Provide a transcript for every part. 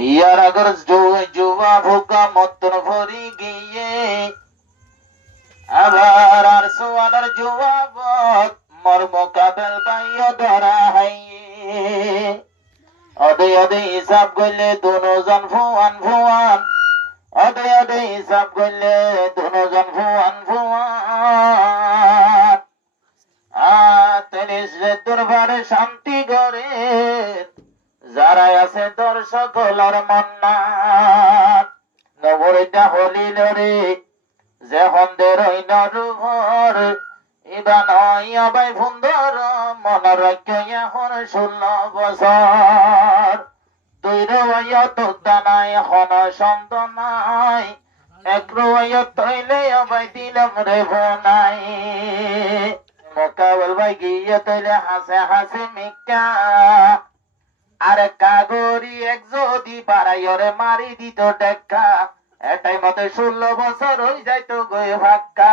ইয়ার আগর জুয়া ভোগা মতন ভরি গিয়ে আবার আর সোয়ালার জুয়া বত মর্ম কাবেল বাইয় ধরা হাইয়ে অদে অদে হিসাব গইলে দুজন ফুয়ান ফুয়ান অদে অদে হিসাব গইলে দুজন ফুয়ান ফুয়ান তেলিশ দরবারে শান্তি করে যারা আছে দর্শক হলার মন্নান নবরীটা হলিল রে যে হন্দের ওই নরুভর ইবান অবাই সুন্দর মনের রাজ্য এখন 16 বছর দুই রোয়া তোদা নাই এখন সন্ত নাই এক রোয়া তৈলে অবাই দিলাম রে ভনাই মোকাবল ভাই গিয়ে তৈলে হাসে হাসে মিকা আরে কাগরি এক যদি বাড়াইরে মারি দিত দেখা এটাই মতে 16 বছর হয়ে যাইতো গয়ে ভাক্কা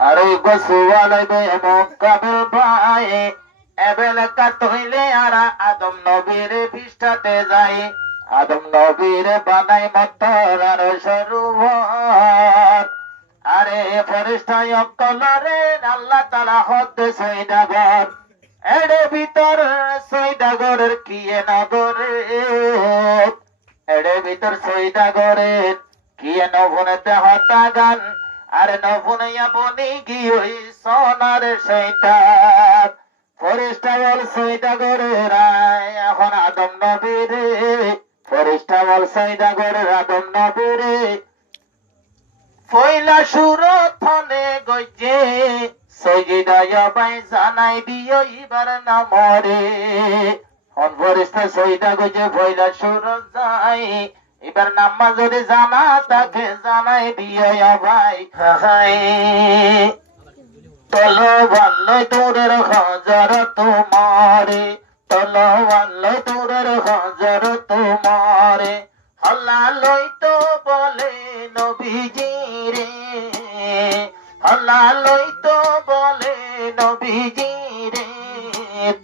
আরে গোসুয়ালাই বে মোকাবেল ভাই এবেলকা তৈলে আরা আদম নবীর পৃষ্ঠাতে যাই আদম নবীর বানাই মতর আর সরুভর আরে ফেরেশতায় অকলরে আল্লাহ তাআলা হদ সৈদাগর এড়ে ভিতর সৈদাগরের কিয়ে নগরে এড়ে ভিতর সৈদাগরের কিয়ে নভনেতে হতা গান আরে নভনাইয়া বনি গিয়ে সোনার শৈতান ফেরেশতা বল সৈদাগরের এখন আদম নবীরে ফেরেশতা বল সৈদাগরের আদম নবীরে ফয়লা সুরথনে গজে সৈয়দায়া বাই জানাই দিও ইবার নামরে হন ফেরেশতা সৈয়দা গজে ফয়লা সুরত যাই এবার নাম্মা যদি জানা তাকে জানাই দিও ভাই হাই তলওয়াল্লাই তোরের হাজার তোমারে তলওয়াল্লাই তোরের হাজার তোমারে হল্লা লইতো বলে নবীজি রে হল্লা লইতো বলে নবীজি রে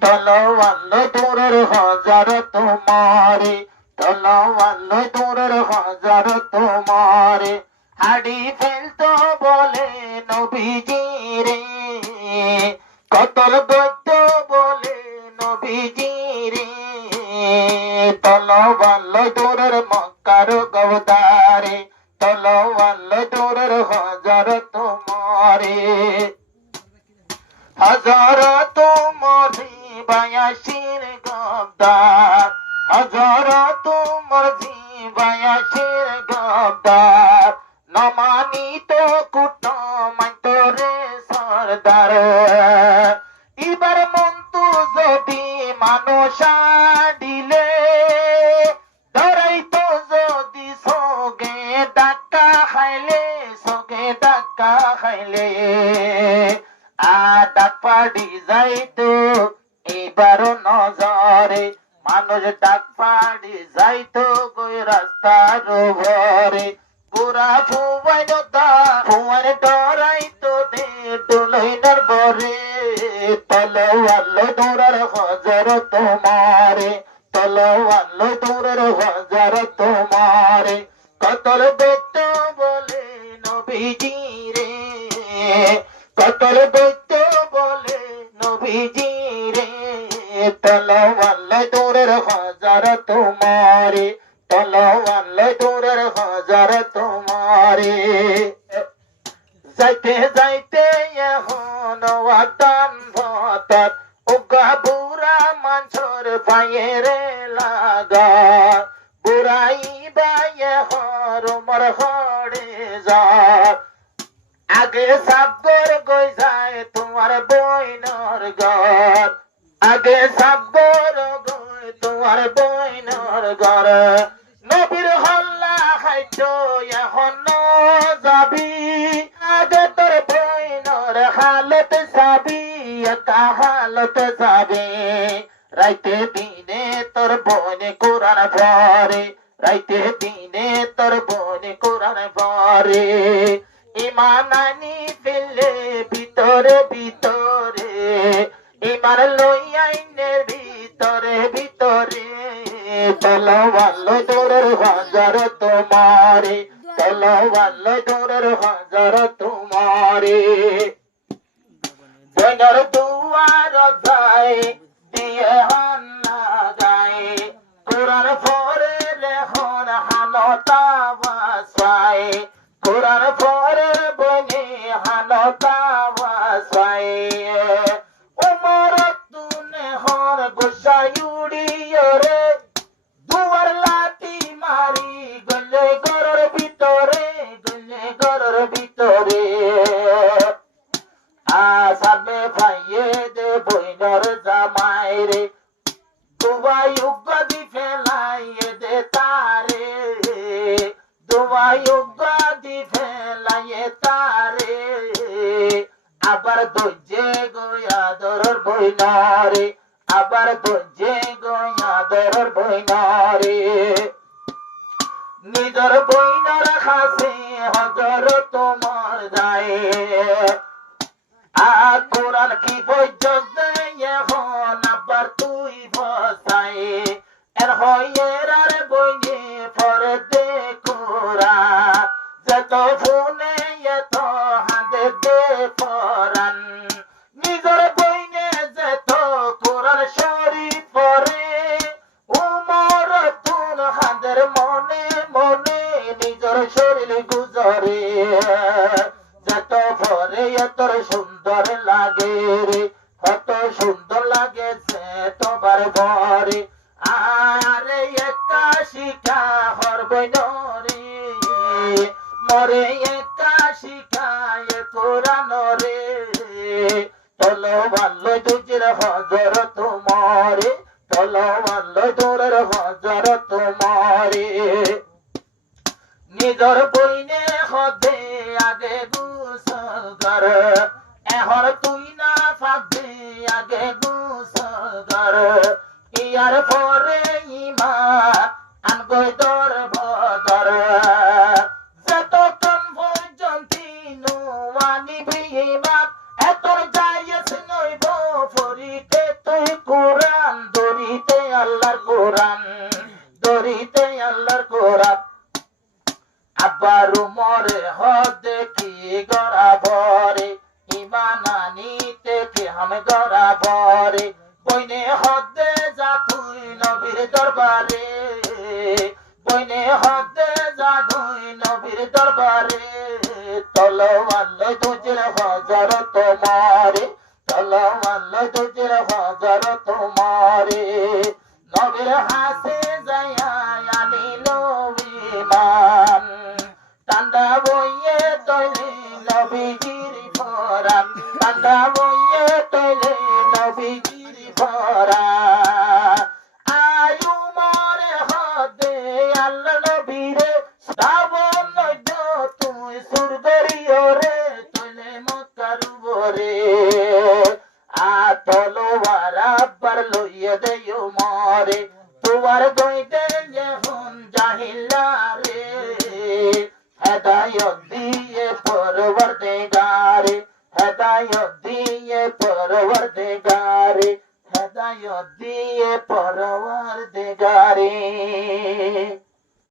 তলওয়াল্লাই তোরের হাজার তোমারে তলওয়াল্লাই তোরের হাজার তোমারে হাড়ি ফেলতো বলে নবীজি রে কতল গত বলে নবীজি রে তলওয়াল্লাই তোরের মক্কার গওদারে তলওয়াল্লাই তোরের হাজার তোমারে হাজার তোমারি বায়াসির গদ্দার হাজার তোমার বায়াসির গদ্দার নমানি তো কুট মাইতো রে সরদার এবার মন্তু যদি মানুষ দিলে ধরাইতো যদি সোগে ডাক্কা খাইলে ডাক পাড়ি যাইতো এবারও নজরে মানুষ ডাক পাড়ি যাইতো কই রাস্তার ভরে পুরা ফুয়াই নদা ফুয়ার ডরাইতো দে ডুলইনার বরে তলওয়াল্লাই তোরার হাজার তোমারে তলওয়াল্লাই তোরার হাজার তোমারে কতল দৈত্য বলে নবীজি রে কতল দৈত্য বলে নবীজি রে তলওয়াল্লাই তোরের হাজার তোমারে তলওয়াল্লাই তোরের হাজার তোমারে যাইতে যাইতে এখন ওয়াতান ভতত উগা বুড়া মাঞ্ছর পায়েরে লাগা বুড়াই বায়ে হর মর হড়ে যা আগে সাবগর গই যায় তোমার বইনর ঘর আগে সাবগর গই তোমার বইনর ঘর নবীর হল্লা খাইতো এখন যাবি আগে তোর বইনর হালত যাবি একা হালত যাবে রাইতে দিনে তোর বনে কোরআন ভরে রাইতে দিনে তোর বনে কোরআন ভরে ইমান আনি ফেলে ভিতরে ভিতরে ইমান লইয়াইনের ভিতরে ভিতরে তলোয়ার লই দৌড়ের হাজার তোমারে তলোয়ার লই দৌড়ের হাজার তোমারে বইনার দুয়ার যায় দিয়ে হান্না গায় কোরআন পরে রেখন হানতা বাসায় কোরআন পরে বনে হানতা বাসায় উমর তুনে হর গোসাইউড়িও রে দুয়ার লাঠি মারি গলে ঘরের ভিতরে আসামে ভাইয়ে দে বইনর জামাই রে দুবাই উগাদি ফেলাইয়ে দে তারে দুবাই উগাদি ফেলাইয়ে তারে আবার দজ্জে গোয়া দরর বইনরে আবার দজ্জে গোয়া দরর বইনরে নিজর বইনর খাসে হজর তোমার যায় কোরআন কি পর্যন্ত এখন আবার তুই বসাই এর হইয়ের আর বইনে পরে দে কোরআন যত ফোনে এত হাতে দে পরান নিজের বইনে যত কোরআন শরীফ পরে উমর তুন হাতের মনে মনে নিজের শরীর গুজরে যত পরে এত সুন্দর লাগে রে কত সুন্দর লাগে সে তোমার ঘরে আরে একা শিখা হরবই নরে মরে একা শিখায় কোরআন রে তলোয়ার লই দুজির হজর তোমারে তলোয়ার লই দৌড়ের হজর তোমারে নিজর বইনে হদে আগে গুসল কর এখন তুই না ফাঁদে আগে গুসল কর ইয়ার পরে ইমান আনগই দর বদর যতক্ষণ পর্যন্ত আনিবি ইমান এতর যাইস নইব ফরিতে তুই কোরআন দরিতে আল্লাহর কোরআন আবার মরে হদে কি গড়া ভরে ইমান আনিতে কি হামে গড়া ভরে বইনে হদে যা তুই নবীর দরবারে বইনে হদে যা তুই নবীর দরবারে তলোয়ার লই দুজির হজর তোমারে তলোয়ার লই দুজির হজর তোমারে নবীর হাসে যাইয়া আনি নবীমান টান্ডা বইয়ে তৈলে নবীজির ফরান টান্ডা বইয়ে তৈলে নবীজির ফরান আয়ু মরে হদে আল্লাহ নবীরে শ্রাবণ নৈদ্য তুই সুরগরিও রে তৈলে মক্কারুবরে তলোয়ার আবার লইয়ে দেয় মরে তোমার গইতে এখন জাহিলা রে হেদায়ত দিয়ে পরবর্তীগারে হেদায়ত দিয়ে পরবর্তীগারে হেদায়ত দিয়ে পরবর্তীগারে